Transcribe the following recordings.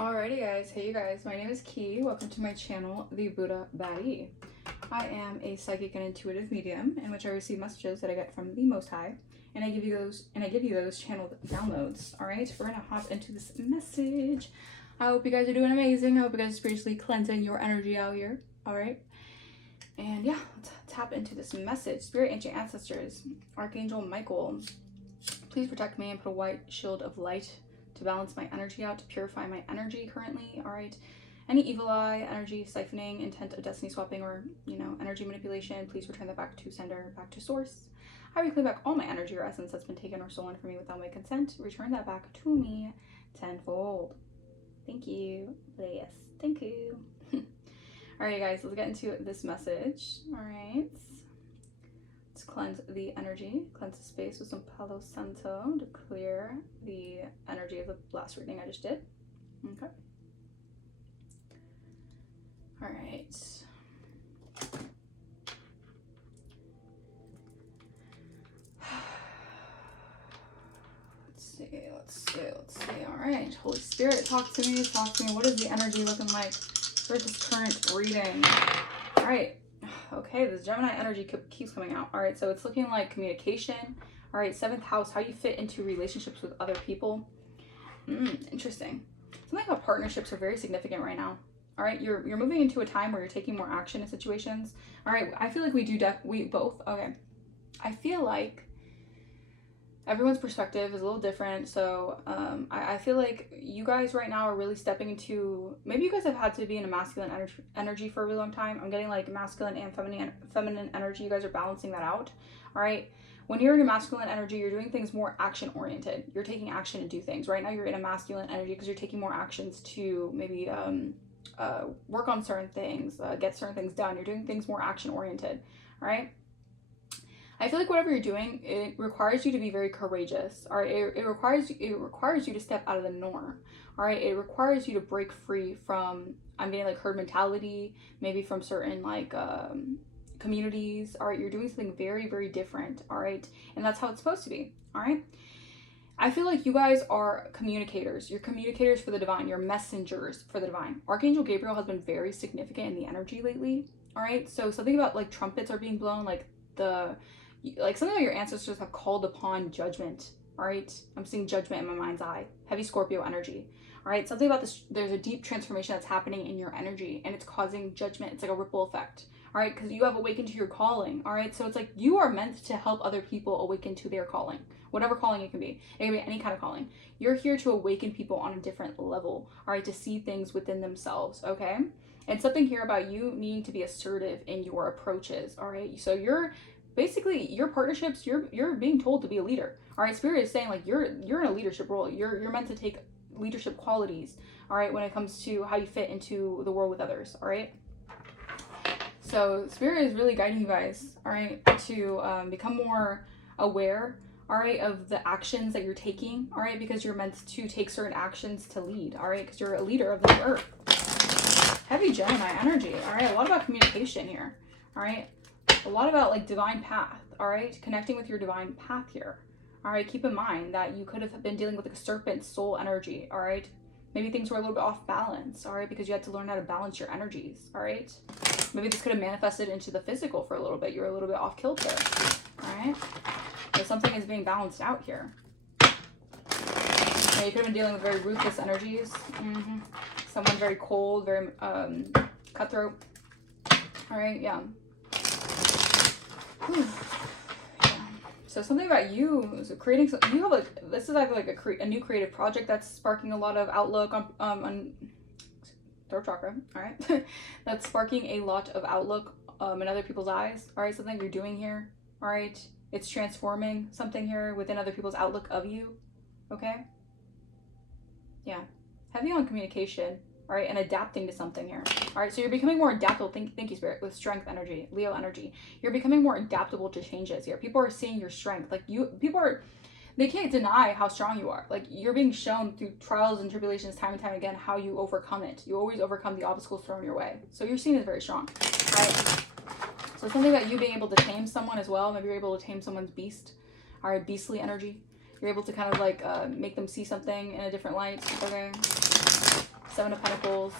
Alrighty guys, hey you guys, my name is Ki. Welcome to my channel, the Buddha Baddie. I am a psychic and intuitive medium in which I receive messages that I get from the Most High, and I give you those channeled downloads. Alright, we're gonna hop into this message. I hope you guys are doing amazing. I hope you guys are spiritually cleansing your energy out here. Alright. And yeah, let's tap into this message. Spirit, ancient ancestors, Archangel Michael, please protect me and put a white shield of light to balance my energy out, to purify my energy currently. All right, any evil eye, energy siphoning, intent of destiny swapping, or energy manipulation, please return that back to sender, back to source. I reclaim back all my energy or essence that's been taken or stolen from me without my consent. Return that back to me tenfold. Thank you. Yes, thank you. All right, guys, let's get into this message. All right, let's cleanse the energy, cleanse the space with some Palo Santo to clear the energy of the last reading I just did. Okay. All right. Let's see. All right. Holy Spirit, talk to me. What is the energy looking like for this current reading? All right. Okay, this Gemini energy keeps coming out. All right, so it's looking like communication. All right, 7th house, how you fit into relationships with other people. Interesting. Something about partnerships are very significant right now. All right, you're moving into a time where you're taking more action in situations. All right, I feel like we both. Okay, I feel like everyone's perspective is a little different. So I feel like you guys right now are really stepping into, maybe you guys have had to be in a masculine energy for a really long time. I'm getting like masculine and feminine energy. You guys are balancing that out. All right. When you're in a masculine energy, you're doing things more action oriented. You're taking action to do things. Right now you're in a masculine energy because you're taking more actions to maybe work on certain things, get certain things done. You're doing things more action oriented. All right. I feel like whatever you're doing, it requires you to be very courageous. All right, it requires you to step out of the norm. All right, it requires you to break free from, I'm getting like herd mentality, maybe from certain like communities. All right, you're doing something very, very different. All right, and that's how it's supposed to be. All right. I feel like you guys are communicators. You're communicators for the divine. You're messengers for the divine. Archangel Gabriel has been very significant in the energy lately. All right, so something about like trumpets are being blown, like something that your ancestors have called upon judgment. All right, I'm seeing judgment in my mind's eye. Heavy Scorpio energy. All right, something about this, there's a deep transformation that's happening in your energy and it's causing judgment. It's like a ripple effect. All right, because you have awakened to your calling. All right, so it's like you are meant to help other people awaken to their calling, whatever calling it can be. It can be any kind of calling. You're here to awaken people on a different level. All right, to see things within themselves. Okay, and something here about you needing to be assertive in your approaches. All right, so you're basically, your partnerships, you're being told to be a leader. All right, Spirit is saying like you're in a leadership role. You're meant to take leadership qualities. All right, when it comes to how you fit into the world with others. All right. So Spirit is really guiding you guys. All right, to become more aware. All right, of the actions that you're taking. All right, because you're meant to take certain actions to lead. All right, because you're a leader of the earth. Heavy Gemini energy. All right, a lot about communication here. All right. A lot about like divine path, all right? Connecting with your divine path here. All right, keep in mind that you could have been dealing with like a serpent soul energy, all right? Maybe things were a little bit off balance, all right? Because you had to learn how to balance your energies, all right? Maybe this could have manifested into the physical for a little bit. You were a little bit off kilter, all right? So something is being balanced out here. Yeah, you could have been dealing with very ruthless energies. Someone very cold, very cutthroat. All right, yeah. Yeah. So something about you is creating. You have like, this is like a new creative project that's sparking a lot of outlook on throat chakra. All right, that's sparking a lot of outlook in other people's eyes. All right, something you're doing here. All right, it's transforming something here within other people's outlook of you. Okay. Yeah, heavy on communication. All right, and adapting to something here. All right, so you're becoming more adaptable. Thank you, Spirit, with strength energy, Leo energy. You're becoming more adaptable to changes here. People are seeing your strength. Like they can't deny how strong you are. Like you're being shown through trials and tribulations time and time again how you overcome it. You always overcome the obstacles thrown your way. So you're seen as very strong. All right. So something about you being able to tame someone as well. Maybe you're able to tame someone's beast. All right, beastly energy. You're able to kind of like make them see something in a different light. Okay. 7 of Pentacles.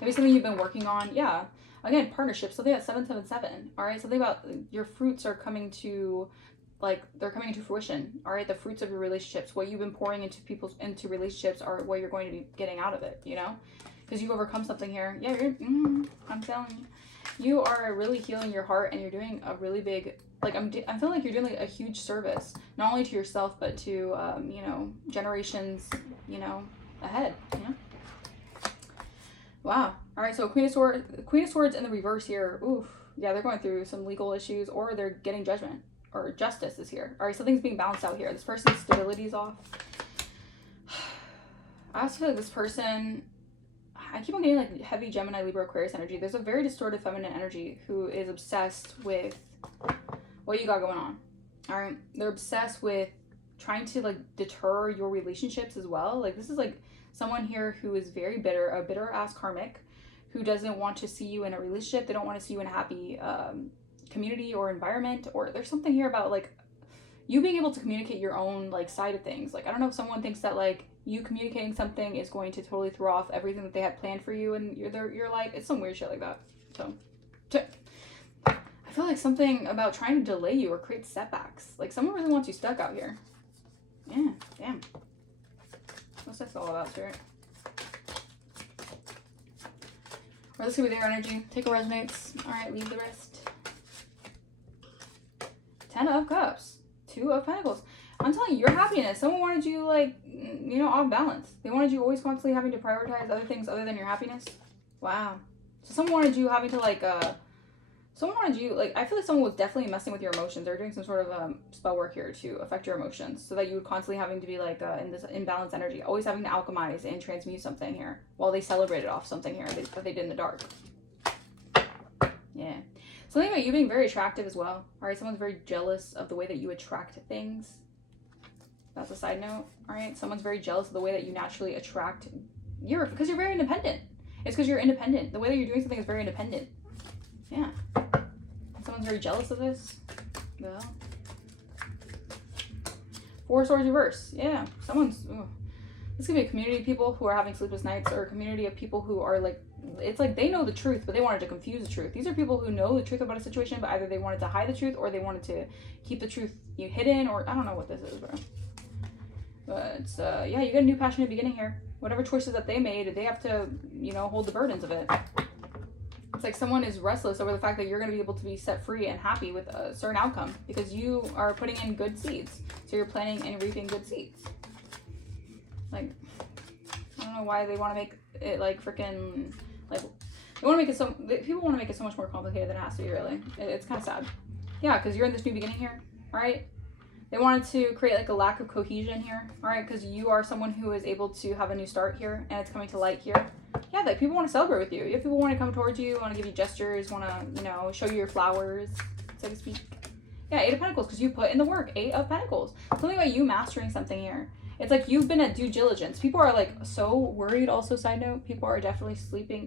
Maybe something you've been working on. Yeah. Again, partnership. Something at 777. All right. Something about your fruits are coming to, like, they're coming into fruition. All right. The fruits of your relationships, what you've been pouring into relationships, are what you're going to be getting out of it. You know, because you've overcome something here. Yeah. I'm telling you, you are really healing your heart, and you're doing a really big. Like, I'm feeling like you're doing like a huge service, not only to yourself, but to, you know, generations, you know, ahead, you know? Wow. All right, so Queen of Swords in the reverse here. Oof. Yeah, they're going through some legal issues, or they're getting judgment, or justice is here. All right, something's being balanced out here. This person's stability is off. I also feel like this person, I keep on getting like heavy Gemini, Libra, Aquarius energy. There's a very distorted feminine energy who is obsessed with what you got going on. All right, they're obsessed with trying to like deter your relationships as well. Like, this is like someone here who is very bitter, a bitter ass karmic, who doesn't want to see you in a relationship. They don't want to see you in a happy community or environment. Or there's something here about like you being able to communicate your own like side of things. Like, I don't know if someone thinks that like you communicating something is going to totally throw off everything that they had planned for you, and you're like, it's some weird shit like that. So I feel like something about trying to delay you or create setbacks. Like, someone really wants you stuck out here. Yeah, damn. What's this all about, Spirit? Or this could be their energy. Take what resonates. All right, leave the rest. 10 of Cups. 2 of Pentacles. I'm telling you, your happiness. Someone wanted you, like, you know, off balance. They wanted you always constantly having to prioritize other things other than your happiness. Wow. So someone wanted you having to, like, someone wanted you, like, I feel like someone was definitely messing with your emotions. They're doing some sort of spell work here to affect your emotions, so that you would constantly having to be, like, in this imbalanced energy. Always having to alchemize and transmute something here, while they celebrated off something here that they did in the dark. Yeah. Something about you being very attractive as well. All right, someone's very jealous of the way that you attract things. That's a side note. All right, someone's very jealous of the way that you naturally attract. Because you're very independent. It's because you're independent. The way that you're doing something is very independent. Yeah. Someone's very jealous of this. Well. 4 of Swords reverse. Yeah. Someone's. Ooh. This could be a community of people who are having sleepless nights, or a community of people who are like. It's like they know the truth, but they wanted to confuse the truth. These are people who know the truth about a situation, but either they wanted to hide the truth, or they wanted to keep the truth hidden, or I don't know what this is, bro. But yeah, you get a new passionate beginning here. Whatever choices that they made, they have to, you know, hold the burdens of it. It's like someone is restless over the fact that you're going to be able to be set free and happy with a certain outcome, because you are putting in good seeds. So you're planting and reaping good seeds. Like, I don't know why they want to make it like freaking, like, they want to make it so, people want to make it so much more complicated than it has to be, really. It's kind of sad. Yeah, because you're in this new beginning here, all right? They wanted to create like a lack of cohesion here, all right? Because you are someone who is able to have a new start here, and it's coming to light here. Yeah, like people want to celebrate with you. You have people want to come towards you, want to give you gestures, want to, you know, show you your flowers, so to speak. Yeah, 8 of Pentacles, because you put in the work. 8 of Pentacles. Something about you mastering something here. It's like you've been at due diligence. People are like so worried. Also, side note, people are definitely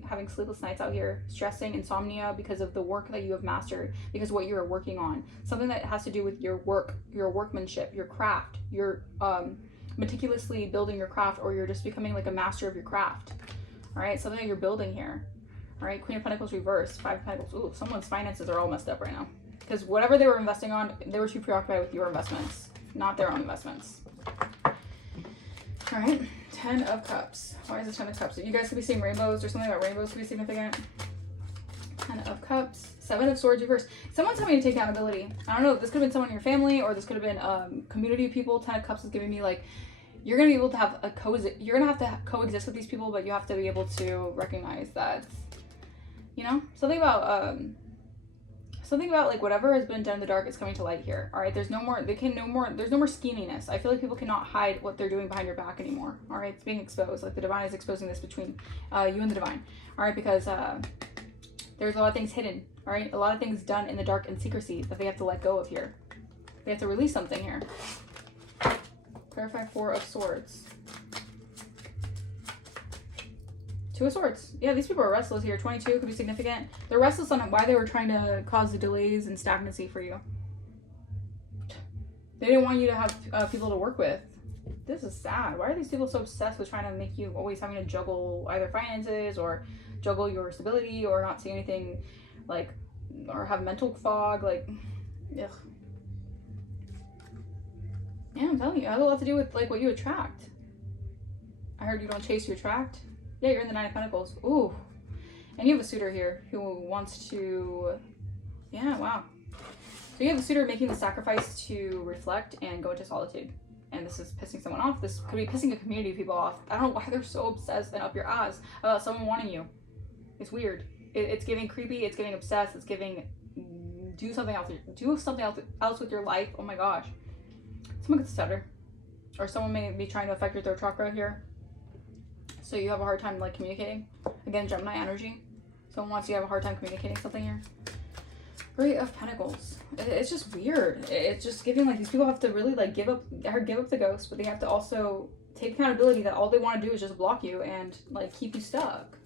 having sleepless nights out here, stressing, insomnia, because of the work that you have mastered, because of what you're working on. Something that has to do with your work, your workmanship, your craft. You're meticulously building your craft, or you're just becoming like a master of your craft. All right, something that you're building here. All right, Queen of Pentacles reversed, 5 of Pentacles. Ooh, someone's finances are all messed up right now, because whatever they were investing on, they were too preoccupied with your investments, not their own investments. All right, 10 of Cups. Why is it 10 of Cups? You guys could be seeing rainbows, or something about rainbows could be significant. 10 of Cups. 7 of Swords reversed. Someone's having to take accountability. I don't know, this could have been someone in your family, or this could have been community of people. 10 of Cups is giving me like, you're going to be able to have you're going to have to coexist with these people, but you have to be able to recognize that, you know, something about like whatever has been done in the dark is coming to light here. All right, there's no more scheminess. I feel like people cannot hide what they're doing behind your back anymore. All right, it's being exposed. Like the divine is exposing this between you and the divine. All right, because there's a lot of things hidden. All right, a lot of things done in the dark and secrecy that they have to let go of here. They have to release something here. Clarify 4 of Swords. 2 of Swords. Yeah, these people are restless here. 22 could be significant. They're restless on why they were trying to cause the delays and stagnancy for you. They didn't want you to have people to work with. This is sad. Why are these people so obsessed with trying to make you always having to juggle either finances or juggle your stability or not see anything, like, or have mental fog? Like, ugh. Yeah, I'm telling you, it has a lot to do with like what you attract. I heard you don't chase, you attract. Yeah, you're in the Nine of Pentacles. Ooh. And you have a suitor here who wants to, yeah, wow. So you have a suitor making the sacrifice to reflect and go into solitude. And this is pissing someone off. This could be pissing a community of people off. I don't know why they're so obsessed and up your ass about someone wanting you. It's weird. It's giving creepy. It's giving obsessed. It's giving do something else. Do something else with your life. Oh my gosh. Someone gets stutter. Or someone may be trying to affect your third chakra here. So you have a hard time like communicating. Again, Gemini energy. Someone wants you to have a hard time communicating something here. Three of Pentacles. It's just weird. It's just giving like these people have to really like give up the ghost, but they have to also take accountability that all they want to do is just block you and like keep you stuck.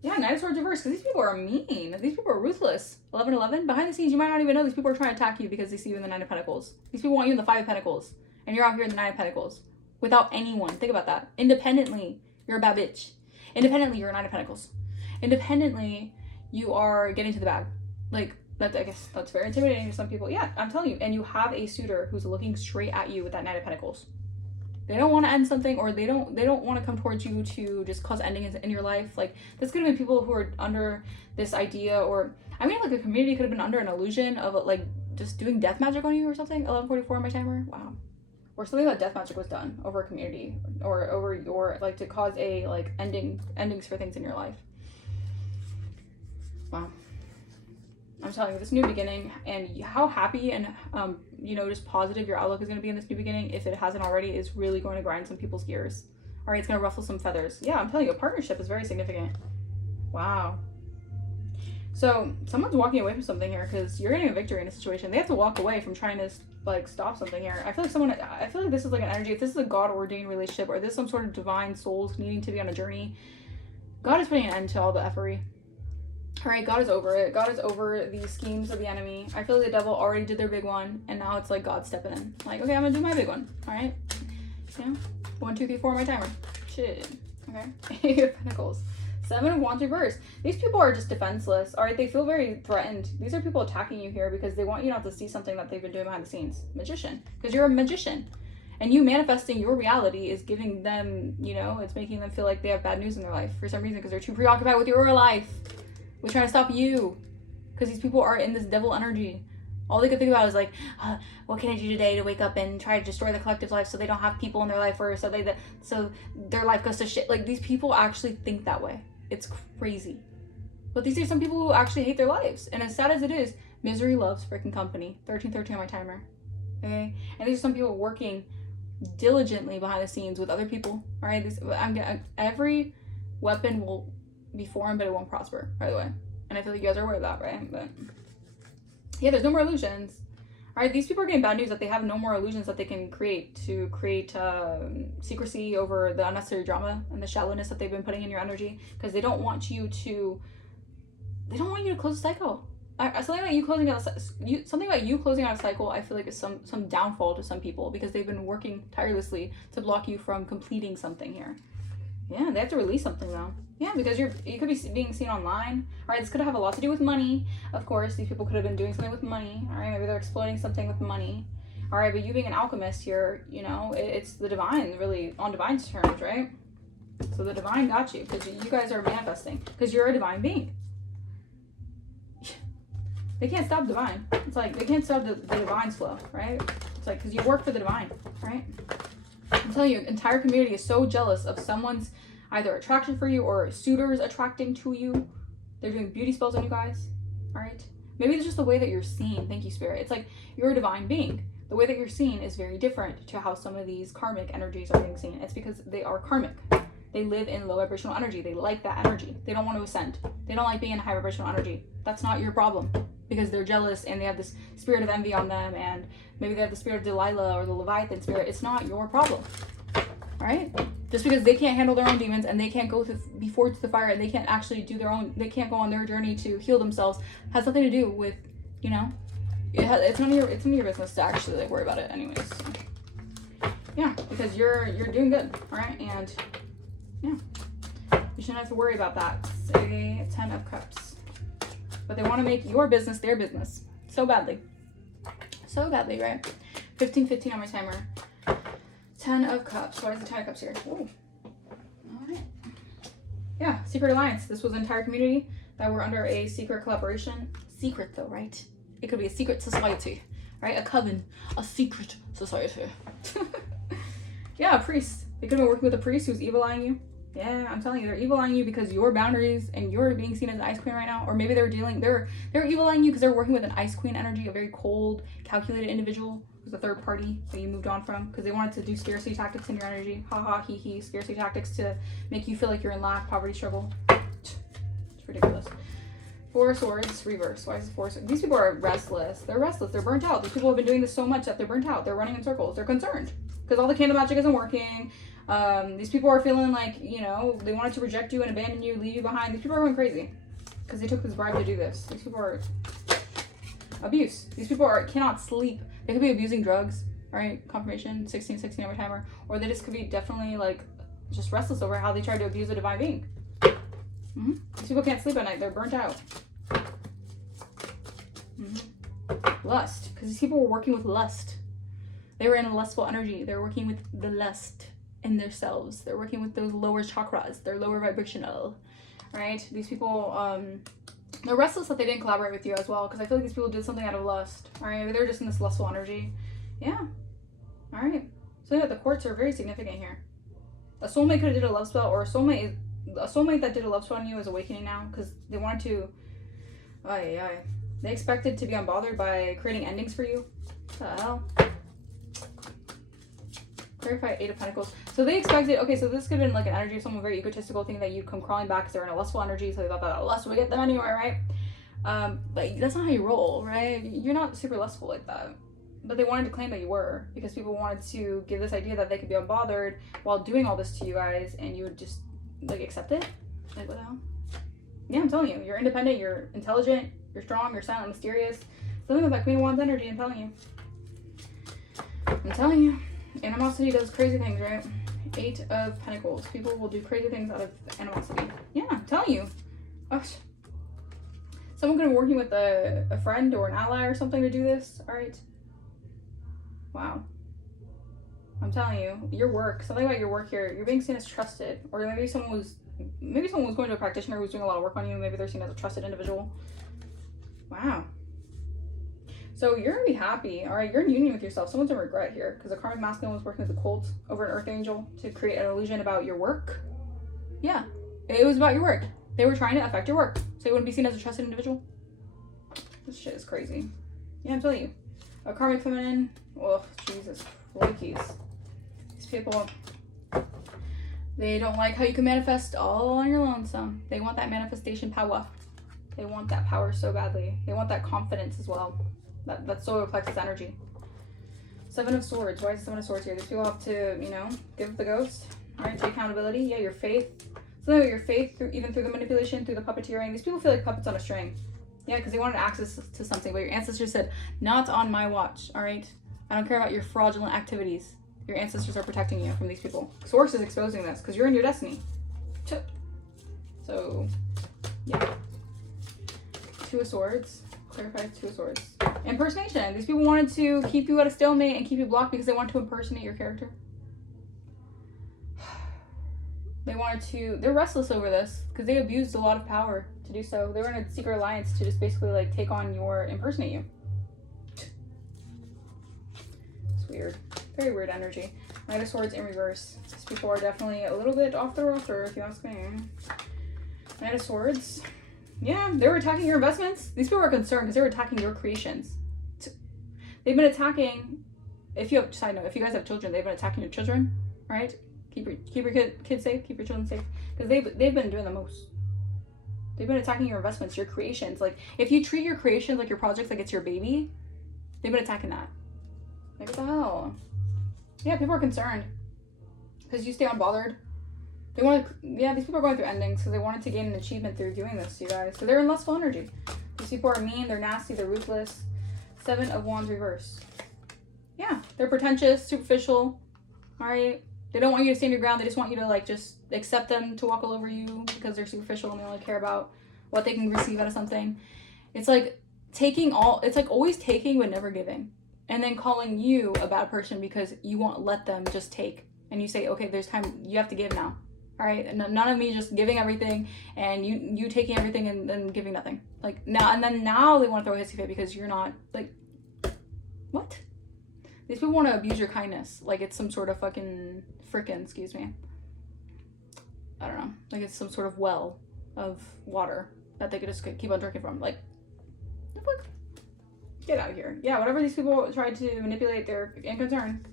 Yeah, Knight of Swords reverse, because these people are mean. These people are ruthless. 11-11. Behind the scenes, you might not even know these people are trying to attack you because they see you in the Nine of Pentacles. These people want you in the Five of Pentacles, and you're out here in the Nine of Pentacles without anyone. Think about that. Independently, you're a bad bitch. Independently, you're a Nine of Pentacles. Independently, you are getting to the bag. Like, that, I guess that's very intimidating to some people. Yeah, I'm telling you. And you have a suitor who's looking straight at you with that Knight of Pentacles. They don't want to end something, or they don't want to come towards you to just cause endings in your life. Like, this could have been people who are under this idea, or I mean, like a community could have been under an illusion of like just doing death magic on you or something. 11:44 on my timer. Wow. Or something like death magic was done over a community or over your like to cause a like endings for things in your life. Wow. I'm telling you, this new beginning and how happy and you know, just positive your outlook is going to be in this new beginning, if it hasn't already, is really going to grind some people's gears. All right, it's going to ruffle some feathers. Yeah, I'm telling you, a partnership is very significant. Wow. So someone's walking away from something here because you're getting a victory in a situation. They have to walk away from trying to like stop something here. I feel like this is like an energy. If this is a God ordained relationship, or this is some sort of divine souls needing to be on a journey, God is putting an end to all the effery. All right, God is over it. God is over the schemes of the enemy. I feel like the devil already did their big one, and now it's like God stepping in. Like, okay, I'm gonna do my big one. All right, yeah. 1, 2, 3, 4 on my timer. Shit. Okay. 8 of Pentacles. 7 of Wands reverse. These people are just defenseless. All right, they feel very threatened. These are people attacking you here because they want you not to see something that they've been doing behind the scenes. Magician, because you're a magician, and you manifesting your reality is giving them, you know, it's making them feel like they have bad news in their life for some reason because they're too preoccupied with your life. We're trying to stop you because these people are in this devil energy. All they could think about is like, what can I do today to wake up and try to destroy the collective life so they don't have people in their life, or so their life goes to shit. Like, these people actually think that way. It's crazy. But these are some people who actually hate their lives. And as sad as it is, misery loves freaking company. 13:13 on my timer. Okay? And these are some people working diligently behind the scenes with other people. All right? Every weapon will be foreign, but it won't prosper, by the way. And I feel like you guys are aware of that, right? But yeah, there's no more illusions. All right, these people are getting bad news that they have no more illusions that they can create to create secrecy over the unnecessary drama and the shallowness that they've been putting in your energy, because they don't want you to close a cycle. Something about you closing out a cycle, I feel like is some downfall to some people, because they've been working tirelessly to block you from completing something here. Yeah, they have to release something though. Yeah, because you could be being seen online. All right, this could have a lot to do with money. Of course, these people could have been doing something with money. All right, maybe they're exploiting something with money. All right, but you being an alchemist here, you know, it's the divine, really, on divine terms, right? So the divine got you, because you guys are manifesting, because you're a divine being. They can't stop divine. It's like, they can't stop the divine's flow, right? It's like, because you work for the divine, right? I'm telling you, your entire community is so jealous of someone's either attraction for you or suitors attracting to you. They're doing beauty spells on you guys. All right, maybe it's just the way that you're seen. Thank you, Spirit. It's like, you're a divine being. The way that you're seen is very different to how some of these karmic energies are being seen. It's because they are karmic. They live in low vibrational energy. They like that energy. They don't want to ascend. They don't like being in high vibrational energy. That's not your problem, because they're jealous and they have this spirit of envy on them, and maybe they have the spirit of Delilah or the Leviathan spirit. It's not your problem. All right, just because they can't handle their own demons and they can't go be forged to the fire, and they can't actually do their own, they can't go on their journey to heal themselves, has nothing to do with, you know, it's none of your business to actually like worry about it anyways. Yeah, because you're doing good, all right? And yeah, you shouldn't have to worry about that. Say 10 of Cups. But they want to make your business their business so badly. So badly, right? 15 on my timer. 10 of Cups. Why is the 10 of Cups here? Ooh. All right. Yeah, secret alliance. This was an entire community that were under a secret collaboration. Secret though, right? It could be a secret society, right? A coven, a secret society. Yeah, a priest. They could have been working with a priest who's evil-eyeing you. Yeah, I'm telling you, they're evil-eyeing you because your boundaries and you're being seen as an ice queen right now. Or maybe they're evil-eyeing you because they're working with an ice queen energy, a very cold, calculated individual who's a third party that you moved on from because they wanted to do scarcity tactics in your energy. Ha ha, he he, scarcity tactics to make you feel like you're in lack, poverty, struggle. It's ridiculous. 4 of Swords, reverse. Why is it 4 of Swords? These people are restless. They're restless. They're burnt out. These people have been doing this so much that they're burnt out. They're running in circles. They're concerned because all the candle magic isn't working. These people are feeling like, you know, they wanted to reject you and abandon you, leave you behind. These people are going crazy because they took this bribe to do this. These people are abuse. These people cannot sleep. They could be abusing drugs, right? Confirmation, 16 on my timer. Or they just could be definitely like just restless over how they tried to abuse a divine being. These people can't sleep at night. They're burnt out. Lust, because these people were working with lust. They were in a lustful energy. They're working with the lust in themselves. They're working with those lower chakras. They're lower vibrational, right? These people, they're restless that they didn't collaborate with you as well, because I feel like these people did something out of lust. All right, they're just in this lustful energy. Yeah. All right. So yeah, the quartz are very significant here. A soulmate could have did a love spell, or a soulmate that did a love spell on you is awakening now because they wanted to. They expected to be unbothered by creating endings for you. What the hell? Clarify 8 of Pentacles. So they expected, okay, so this could have been like an energy of someone very egotistical, thinking that you'd come crawling back because they're in a lustful energy, so they thought that lust would get them anywhere, right? But that's not how you roll, right? You're not super lustful like that. But they wanted to claim that you were, because people wanted to give this idea that they could be unbothered while doing all this to you guys, and you would just, like, accept it? Like, what the hell? Yeah, I'm telling you, you're independent, you're intelligent, you're strong, you're silent, mysterious. Something with that Queen of Wands energy, I'm telling you. I'm telling you. Animosity does crazy things, right? 8 of Pentacles. People will do crazy things out of animosity. Yeah, I'm telling you. Gosh. Someone could have been working with a friend or an ally or something to do this. All right. Wow. I'm telling you, your work, something about your work here, you're being seen as trusted. Or maybe someone was going to a practitioner who was doing a lot of work on you. Maybe they're seen as a trusted individual. Wow. So you're going to be happy, all right? You're in union with yourself. Someone's in regret here because the karmic masculine was working with the cult over an earth angel to create an illusion about your work. Yeah, it was about your work. They were trying to affect your work so you wouldn't be seen as a trusted individual. This shit is crazy. Yeah, I'm telling you. A karmic feminine. Oh, Jesus Christ. These people, they don't like how you can manifest all on your lonesome. They want that manifestation power. They want that power so badly. They want that confidence as well. That solar plexus energy. 7 of Swords. Why is 7 of Swords here? These people have to, you know, give the ghost. All right, take accountability. Yeah, your faith. Something about your faith, even through the manipulation, through the puppeteering. These people feel like puppets on a string. Yeah, because they wanted access to something, but your ancestors said, not on my watch, all right? I don't care about your fraudulent activities. Your ancestors are protecting you from these people. Source is exposing this because you're in your destiny. So, yeah. 2 of Swords. Clarify 2 of Swords. Impersonation. These people wanted to keep you at a stalemate and keep you blocked because they wanted to impersonate your character. They wanted to, they're restless over this because they abused a lot of power to do so. They were in a secret alliance to just basically like take on your, impersonate you. It's weird. Very weird energy. Knight of Swords in reverse. These people are definitely a little bit off the rocker if you ask me. Knight of Swords. Yeah, they were attacking your investments. These people are concerned because they were attacking your creations. They've been attacking, if you have, side note, if you guys have children, they've been attacking your children, right? Keep your kids safe, keep your children safe. Because they've been doing the most. They've been attacking your investments, your creations. Like, if you treat your creations like your projects like it's your baby, they've been attacking that. Like, what the hell? Yeah, people are concerned. Because you stay unbothered. They want to, yeah, these people are going through endings because they wanted to gain an achievement through doing this, you guys. So they're in lustful energy. These people are mean, they're nasty, they're ruthless. 7 of Wands reverse. Yeah, they're pretentious, superficial. all right? They don't want you to stand your ground. They just want you to like just accept them to walk all over you because they're superficial and they only care about what they can receive out of something. It's like it's like always taking but never giving. And then calling you a bad person because you won't let them just take. And you say, okay, there's time, you have to give now. All right, and none of me just giving everything and you taking everything and then giving nothing. Like now they want to throw a hissy fit because you're not like, what? These people want to abuse your kindness like it's some sort of excuse me. I don't know, like it's some sort of well of water that they could just keep on drinking from. Like, the fuck? Get out of here. Yeah, whatever these people try to manipulate, they're unconcerned.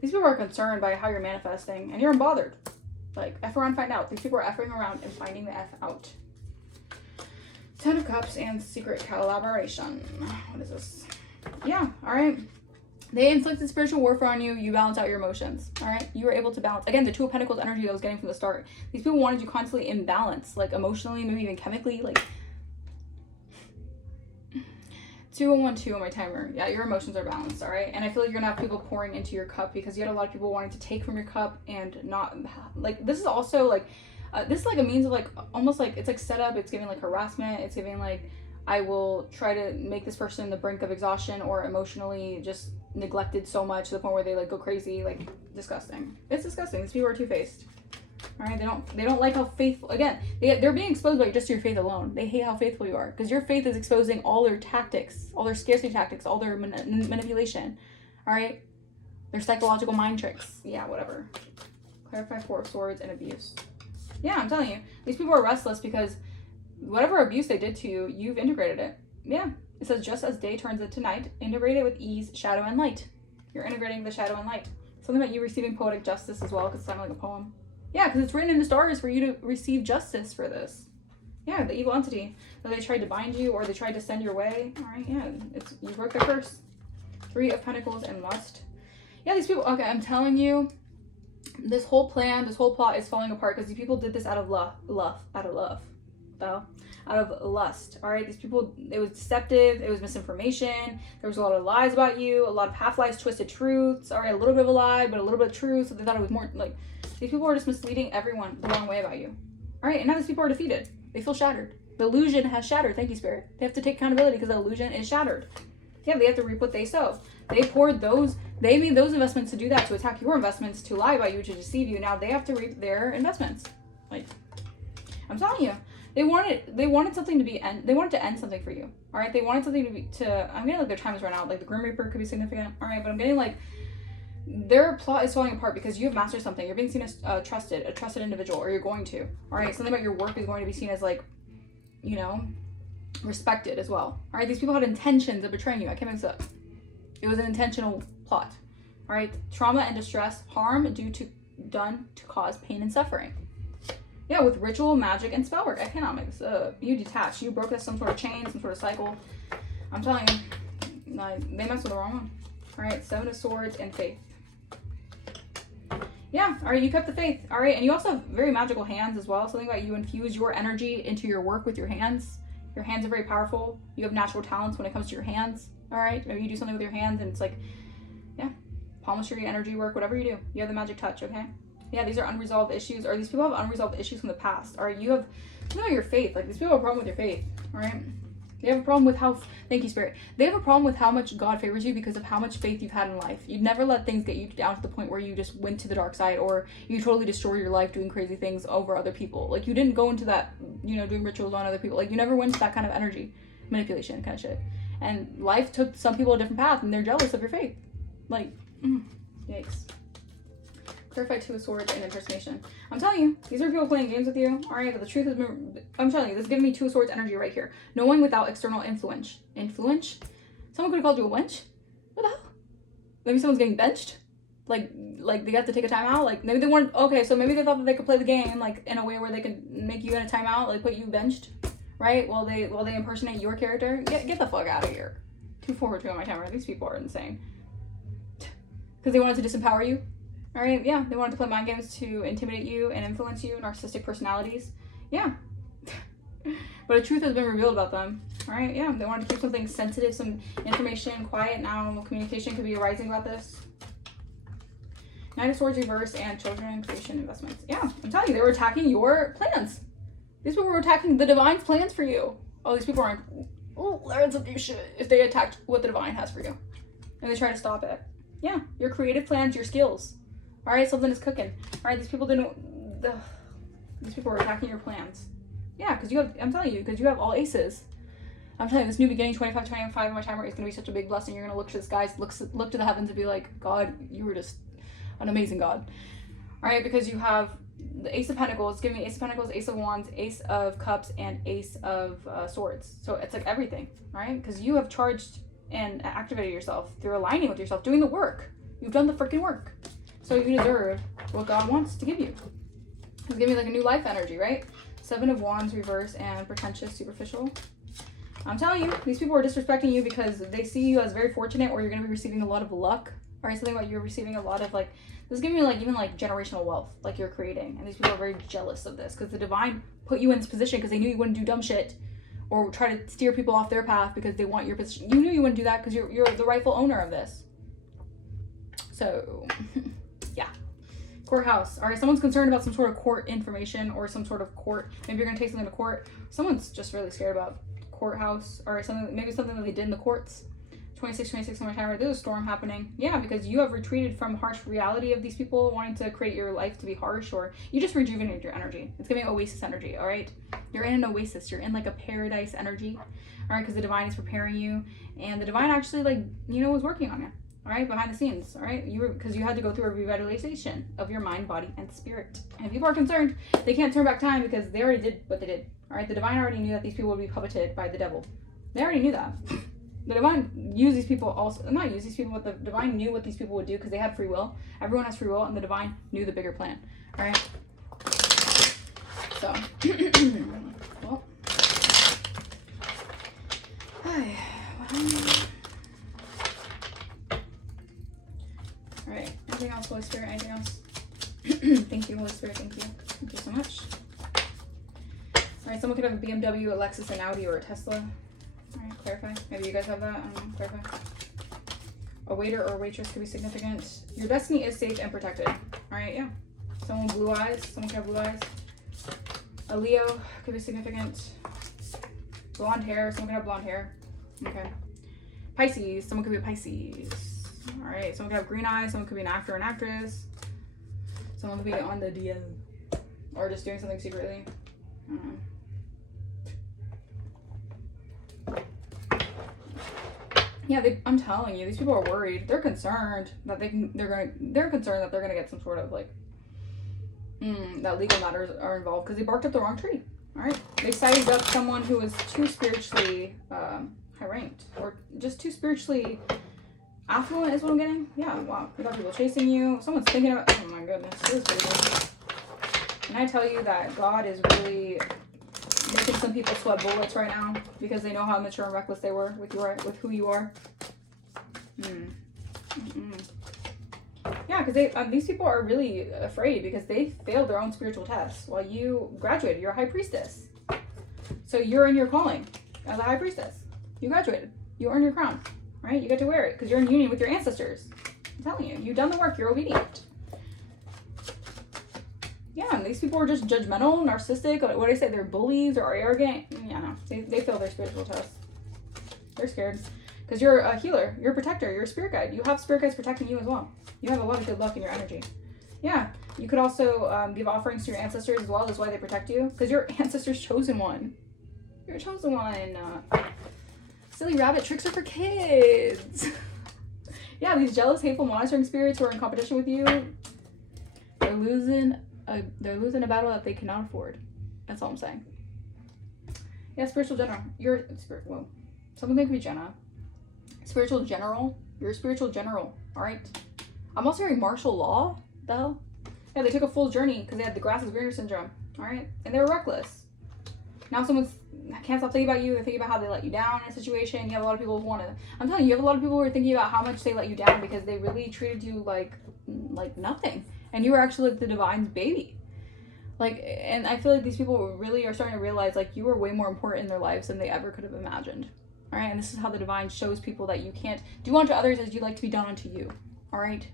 These people are concerned by how you're manifesting and you're unbothered. Like, F around, find out. These people are effing around and finding the F out. 10 of Cups and secret collaboration. What is this? Yeah, all right. They inflicted spiritual warfare on you. You balance out your emotions, all right? You were able to balance. Again, the Two of Pentacles energy I was getting from the start. These people wanted you constantly in balance, like emotionally, maybe even chemically, like 2112 on my timer. Yeah, your emotions are balanced, all right? And I feel like you're gonna have people pouring into your cup because you had a lot of people wanting to take from your cup and not, like, this is also like, this is like a means of like, almost like, it's like set up, it's giving like harassment, it's giving like, I will try to make this person the brink of exhaustion or emotionally just neglected so much to the point where they like go crazy, like disgusting. It's disgusting. These people are two-faced. All right, they don't like how faithful, again, they're being exposed by just your faith alone. They hate how faithful you are because your faith is exposing all their tactics, all their scarcity tactics, all their manipulation. All right, their psychological mind tricks. Yeah, whatever. Clarify Four of Swords and abuse. Yeah, I'm telling you, these people are restless because whatever abuse they did to you, you've integrated it. Yeah, it says just as day turns into night, integrate it with ease, shadow and light. You're integrating the shadow and light. Something about you receiving poetic justice as well, because it's kind of like a poem. Yeah, because it's written in the stars for you to receive justice for this. Yeah, the evil entity. So they tried to bind you or they tried to send your way. All right, yeah, you broke the curse. 3 of Pentacles and lust. Yeah, these people, okay, I'm telling you, this whole plan, this whole plot is falling apart because these people did this out of lust. All right, these people, it was deceptive, it was misinformation, there was a lot of lies about you, a lot of half lies, twisted truths. All right, a little bit of a lie, but a little bit of truth, so they thought it was more like, these people are just misleading everyone the wrong way about you. All right, and now these people are defeated. They feel shattered. The illusion has shattered. Thank you, Spirit. They have to take accountability because the illusion is shattered. Yeah, they have to reap what they sow. They made those investments to do that, to attack your investments, to lie about you, to deceive you. Now they have to reap their investments. Like, I'm telling you, they wanted something to be they wanted to end something for you. All right, they wanted something I'm getting like their time is run out. Like the Grim Reaper could be significant. All right, but I'm getting like their plot is falling apart because you have mastered something. You're being seen as a trusted individual, or you're going to. All right, something about your work is going to be seen as like, you know, respected as well. All right, these people had intentions of betraying you. I can't make this up. It was an intentional plot. All right, trauma and distress, harm done to cause pain and suffering. Yeah, with ritual, magic, and spell work. I cannot make this up. You detached. You broke some sort of chain, some sort of cycle. I'm telling you, like, they messed with the wrong one. All right, 7 of Swords and faith. Yeah, all right, you kept the faith. All right, and you also have very magical hands as well. Something about you infuse your energy into your work with your hands. Your hands are very powerful. You have natural talents when it comes to your hands. All right, maybe you do something with your hands and it's like, yeah, palmistry, energy work, whatever you do. You have the magic touch, okay? Yeah, these are unresolved issues, or these people have unresolved issues from the past. All right, you have, your faith. Like, these people have a problem with your faith, all right? They have a problem with how, thank you, Spirit. They have a problem with how much God favors you because of how much faith you've had in life. You'd never let things get you down to the point where you just went to the dark side or you totally destroy your life doing crazy things over other people. Like, you didn't go into that, doing rituals on other people. Like, you never went to that kind of energy manipulation kind of shit. And life took some people a different path and they're jealous of your faith. Like, yikes. Clarify 2 of Swords and impersonation. I'm telling you, these are people playing games with you. All right, but the truth has been, I'm telling you, this is giving me 2 of Swords energy right here. Knowing without external influence. Influence? Someone could have called you a wench? What the hell? Maybe someone's getting benched? Like they got to take a timeout? Like, maybe they wanted, okay, so maybe they thought that they could play the game, like, in a way where they could make you in a timeout, like, put you benched, right? While they impersonate your character. Get the fuck out of here. 2-4-2 on my timer. These people are insane. Because they wanted to disempower you. All right, yeah, they wanted to play mind games to intimidate you and influence you, narcissistic personalities. Yeah. But a truth has been revealed about them. All right, yeah, they wanted to keep something sensitive, some information quiet. Now communication could be arising about this. Knight of Swords reverse and children and creation investments. Yeah, I'm telling you, they were attacking your plans. These people were attacking the divine's plans for you. Oh, these people aren't. Oh, they're in some shit if they attacked what the divine has for you. And they try to stop it. Yeah, your creative plans, your skills. All right, something is cooking. All right, these people didn't. These people were attacking your plans. Yeah, because you have. I'm telling you, because you have all aces. I'm telling you, this new beginning, 25 in my timer, is going to be such a big blessing. You're going to look to the skies, look to the heavens and be like, God, you were just an amazing God. All right, because you have the Ace of Pentacles, give me Ace of Pentacles, Ace of Wands, Ace of Cups, and Ace of Swords. So it's like everything, right? Because you have charged and activated yourself through aligning with yourself, doing the work. You've done the freaking work. So you deserve what God wants to give you. He's giving me like a new life energy, right? 7 of Wands, reverse, and pretentious, superficial. I'm telling you, these people are disrespecting you because they see you as very fortunate, or you're going to be receiving a lot of luck. Or something about you're receiving a lot of like, this is giving you like even like generational wealth, like you're creating. And these people are very jealous of this because the divine put you in this position because they knew you wouldn't do dumb shit or try to steer people off their path because they want your position. You knew you wouldn't do that because you're the rightful owner of this. So, yeah. Courthouse. All right, someone's concerned about some sort of court information or some sort of court. Maybe you're going to take something to court. Someone's just really scared about courthouse or something, maybe something that they did in the courts. 26 on my timer. There's a storm happening. Yeah, because you have retreated from harsh reality of these people wanting to create your life to be harsh, or you just rejuvenated your energy. It's giving oasis energy, all right? You're in an oasis. You're in like a paradise energy, all right? Because the divine is preparing you, and the divine actually, like, you know, was working on you, all right? Behind the scenes, all right? Because you had to go through a revitalization of your mind, body, and spirit. And people are concerned. They can't turn back time because they already did what they did, all right? The divine already knew that these people would be coveted by the devil. They already knew that. The divine used these people also, not use these people, but the divine knew what these people would do because they had free will. Everyone has free will, and the divine knew the bigger plan. All right. So, well, hi. All right. Anything else, Holy Spirit? Anything else? Thank you, Holy Spirit. Thank you. Thank you so much. All right. Someone could have a BMW, a Lexus, an Audi, or a Tesla. Alright, clarify. Maybe you guys have that. I don't know. Clarify. A waiter or a waitress could be significant. Your destiny is safe and protected. Alright, yeah. Someone blue eyes. Someone could have blue eyes. A Leo could be significant. Blonde hair. Someone could have blonde hair. Okay. Pisces. Someone could be a Pisces. Alright, someone could have green eyes. Someone could be an actor or an actress. Someone could be on the DL. Or just doing something secretly. I don't know. Yeah, I'm telling you, these people are worried. They're concerned that they're concerned that they're gonna get some sort of like that legal matters are involved because they barked up the wrong tree. All right, they sided up someone who was too spiritually high ranked or just too spiritually affluent is what I'm getting. Yeah, wow, you got people chasing you. Someone's thinking about. Oh my goodness, this is crazy. And I tell you that God is really making some people sweat bullets right now because they know how immature and reckless they were with who you are. Yeah, because these people are really afraid because they failed their own spiritual tests while you graduated. You're a high priestess, so you're in your calling as a high priestess. You graduated. You earned your crown, right? You get to wear it because you're in union with your ancestors. I'm telling you, you've done the work. You're obedient. Yeah, and these people are just judgmental, narcissistic. What do I say? They're bullies or arrogant. Yeah, no. They fail their spiritual tests. They're scared. Because you're a healer. You're a protector. You're a spirit guide. You have spirit guides protecting you as well. You have a lot of good luck in your energy. Yeah. You could also give offerings to your ancestors as well as why they protect you. Because your ancestors' chosen one. You're a chosen one. Silly rabbit tricks are for kids. Yeah, these jealous, hateful, monitoring spirits who are in competition with you, they're losing a battle that they cannot afford. That's all I'm saying. Yeah, spiritual general. You're well. Something that could be Jenna. Spiritual general. You're a spiritual general. All right. I'm also hearing martial law. The hell? Yeah, they took a full journey because they had the grass is greener syndrome. All right, and they were reckless. Now someone's can't stop thinking about you. They're thinking about how they let you down in a situation. You have a lot of people who want to. I'm telling you, you have a lot of people who are thinking about how much they let you down because they really treated you like nothing. And you were actually like the divine's baby. Like, and I feel like these people really are starting to realize like you were way more important in their lives than they ever could have imagined. All right, and this is how the divine shows people that you can't do unto others as you like to be done unto you. All right,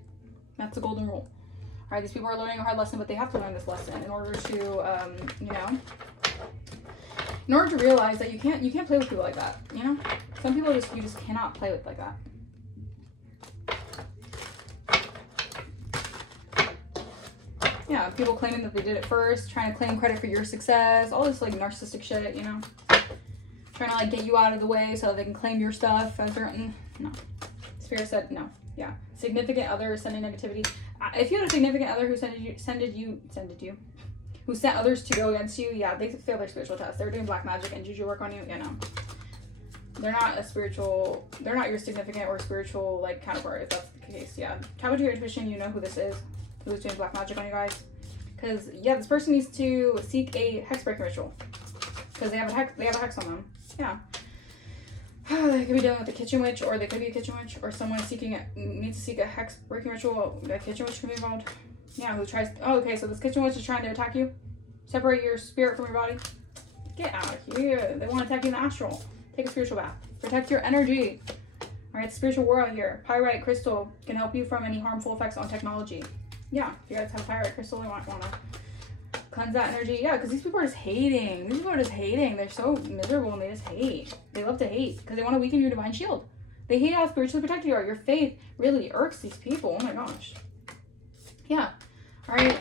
that's the golden rule. right, these people are learning a hard lesson, but they have to learn this lesson in order to, you know, in order to realize that you can't play with people like that, you know? Some people you just cannot play with like that. Yeah, people claiming that they did it first, trying to claim credit for your success, all this like narcissistic shit, you know? Trying to like get you out of the way so they can claim your stuff as their, no. Spirit said no. Yeah. Significant other sending negativity. If you had a significant other who who sent others to go against you, yeah, they failed their spiritual test. They're doing black magic and juju work on you, you know. They're not your significant or spiritual like counterpart, if that's the case. Yeah. Tap into your intuition, you know who this is, who's doing black magic on you guys. Because yeah, this person needs to seek a hex breaking ritual. Because they have a hex on them. Yeah. They could be dealing with a kitchen witch, or they could be a kitchen witch, or someone needs to seek a hex breaking ritual. A kitchen witch can be involved. Yeah, who tries, oh, okay, so this kitchen witch is trying to attack you. Separate your spirit from your body. Get out of here. They want to attack you in the astral. Take a spiritual bath. Protect your energy. All right, spiritual war out here. Pyrite crystal can help you from any harmful effects on technology. Yeah, if you guys have pyrite crystal, you want to cleanse that energy. Yeah, because these people are just hating. These people are just hating. They're so miserable and they just hate. They love to hate because they want to weaken your divine shield. They hate how spiritually protected you are. Your faith really irks these people. Oh my gosh. Yeah. All right.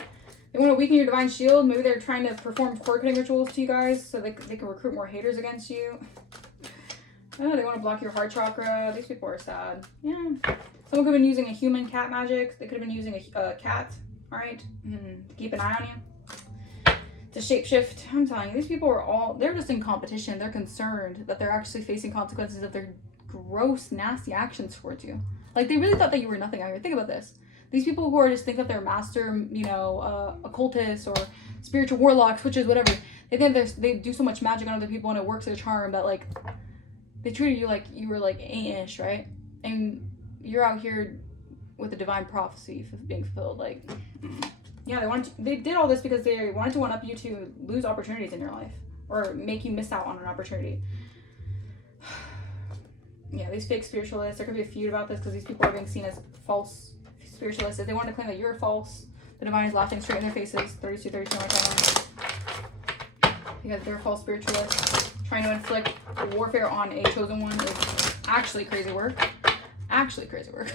They want to weaken your divine shield. Maybe they're trying to perform cord cutting rituals to you guys so they can recruit more haters against you. Oh, they want to block your heart chakra. These people are sad. Yeah. Someone could have been using a human cat magic. They could have been using a cat. All right. Keep an eye on you. To shapeshift. I'm telling you, these people are they're just in competition. They're concerned that they're actually facing consequences of their gross, nasty actions towards you. Like, they really thought that you were nothing out here. Think about this. These people who are just think that they're master, you know, occultists or spiritual warlocks, witches, whatever. They think they do so much magic on other people and it works as a charm that, like, they treated you like you were, like, ain't-ish, right? And you're out here with a divine prophecy being fulfilled. Like, yeah, they did all this because they wanted to one-up you to lose opportunities in your life or make you miss out on an opportunity. Yeah, these fake spiritualists, there could be a feud about this because these people are being seen as false spiritualists. If they want to claim that you're false, the divine is laughing straight in their faces. 32 on my channel. Because they're false spiritualists. Trying to inflict warfare on a chosen one is actually crazy work. Actually crazy work.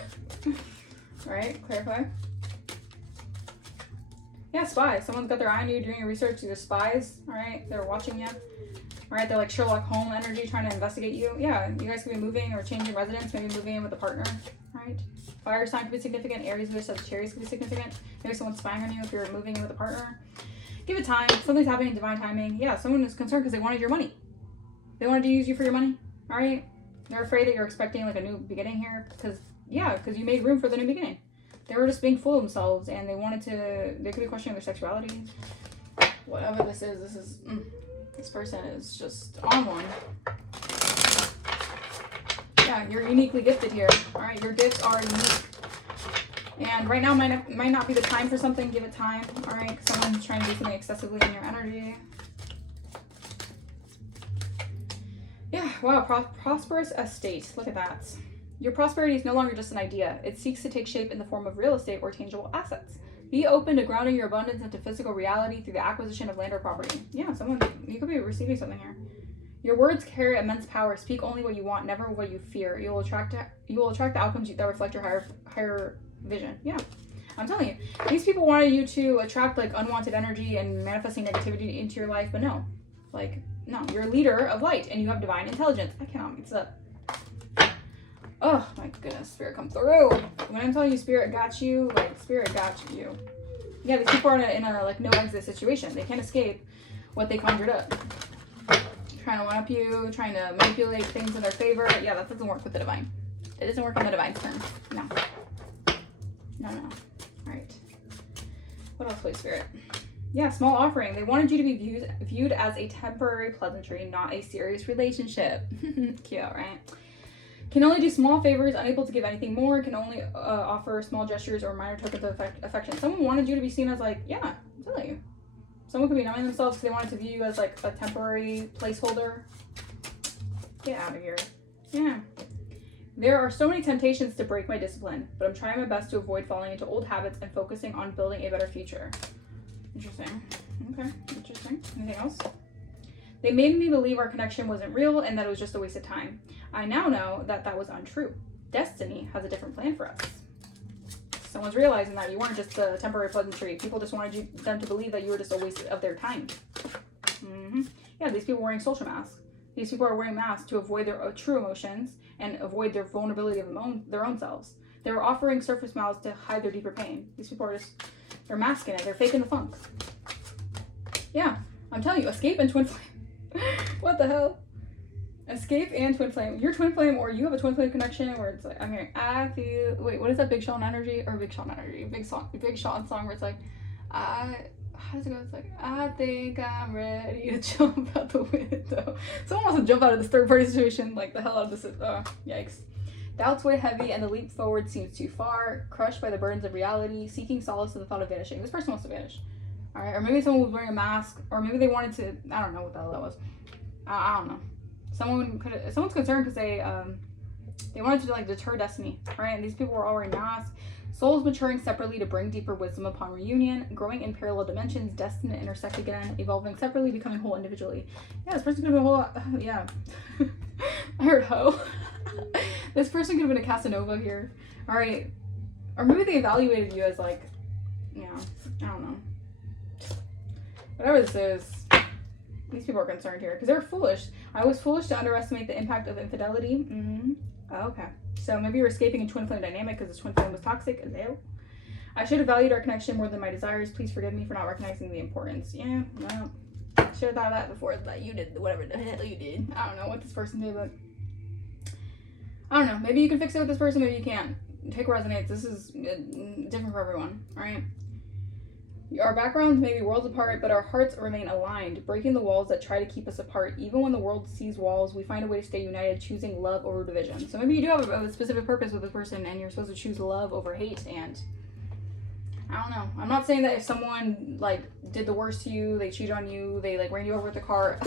Alright, clarify. Yeah, spies. Someone's got their eye on you doing your research. These are spies. Alright, they're watching you. Alright, they're like Sherlock Holmes energy trying to investigate you. Yeah, you guys could be moving or changing residence, maybe moving in with a partner. Alright. Fire sign could be significant. Aries, Virgo, Sagittarius could be significant. Maybe someone's spying on you if you're moving in with a partner. Give it time. Something's happening in divine timing. Yeah, someone is concerned because they wanted your money. They wanted to use you for your money. Alright? They're afraid that you're expecting like a new beginning here. Because you made room for the new beginning. They were just being full of themselves and they could be questioning their sexuality. Whatever this is, this person is just on one. Yeah, you're uniquely gifted here. Alright, your gifts are unique. And right now might not be the time for something. Give it time. Alright, someone's trying to do something excessively in your energy. Yeah, wow, prosperous estate. Look at that. Your prosperity is no longer just an idea. It seeks to take shape in the form of real estate or tangible assets. Be open to grounding your abundance into physical reality through the acquisition of land or property. Yeah, you could be receiving something here. Your words carry immense power. Speak only what you want, never what you fear. You will attract the outcomes that reflect your higher vision. Yeah, I'm telling you, these people wanted you to attract like unwanted energy and manifesting negativity into your life, but no, you're a leader of light and you have divine intelligence. I cannot mix up. Oh my goodness, Spirit, come through. When I'm telling you Spirit got you, like Spirit got you. Yeah, these people are in a like no exit situation. They can't escape what they conjured up. Trying to one-up you, trying to manipulate things in their favor. Yeah, that doesn't work with the divine. It doesn't work in the divine's terms. No. No. All right. What else, Holy Spirit? Yeah, small offering. They wanted you to be viewed as a temporary pleasantry, not a serious relationship. Cute, right? Can only do small favors, unable to give anything more, can only offer small gestures or minor tokens of affection. Someone wanted you to be seen as like, yeah, I'm telling you. Someone could be numbing themselves because they wanted to view you as like a temporary placeholder. Get out of here. Yeah. There are so many temptations to break my discipline, but I'm trying my best to avoid falling into old habits and focusing on building a better future. Interesting. Okay, interesting. Anything else? They made me believe our connection wasn't real and that it was just a waste of time. I now know that that was untrue. Destiny has a different plan for us. Someone's realizing that you weren't just a temporary pleasantry. People just wanted them to believe that you were just a waste of their time. Yeah, these people are wearing social masks. These people are wearing masks to avoid their true emotions and avoid their vulnerability of their own selves. They were offering surface smiles to hide their deeper pain. These people are they're masking it. They're faking the funk. Yeah, I'm telling you, escape and twin flame. What the hell? Escape and twin flame. Your twin flame, or you have a twin flame connection where it's like, I'm hearing, I feel, wait, what is that? Big Sean energy? Or Big Sean energy? Big Sean song where it's like, how does it go? It's like, I think I'm ready to jump out the window. Someone wants to jump out of this third party situation, like the hell out of this. Yikes. Doubts weigh heavy and the leap forward seems too far. Crushed by the burdens of reality, seeking solace in the thought of vanishing. This person wants to vanish. All right, or maybe someone was wearing a mask, or maybe they wanted to, I don't know what the hell that was. I don't know. Someone's concerned because they wanted to like deter destiny, right? And these people were all wearing masks. Souls maturing separately to bring deeper wisdom upon reunion, growing in parallel dimensions, destined to intersect again, evolving separately, becoming whole individually. Yeah, this person could have been a whole, yeah. I heard ho. This person could have been a Casanova here. All right. Or maybe they evaluated you as like, yeah, I don't know. Whatever this is, these people are concerned here because they're foolish. I was foolish to underestimate the impact of infidelity. Okay. So maybe you're escaping a twin flame dynamic because this twin flame was toxic. I should have valued our connection more than my desires. Please forgive me for not recognizing the importance. Yeah, well, should have thought of that before that you did whatever the hell you did. I don't know what this person did, but I don't know. Maybe you can fix it with this person, maybe you can't. Take what resonates. This is different for everyone, right? Our backgrounds may be worlds apart, but our hearts remain aligned, breaking the walls that try to keep us apart. Even when the world sees walls, we find a way to stay united, choosing love over division. So maybe you do have a specific purpose with this person, and you're supposed to choose love over hate, and I don't know. I'm not saying that if someone, like, did the worst to you, they cheated on you, they, like, ran you over with a car,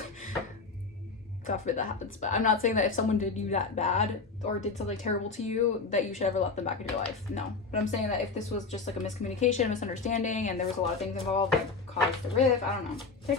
God forbid that happens, but I'm not saying that if someone did you that bad or did something terrible to you that you should ever let them back in your life. No. But I'm saying that if this was just like a miscommunication, a misunderstanding, and there was a lot of things involved that caused the rift, I don't know. Take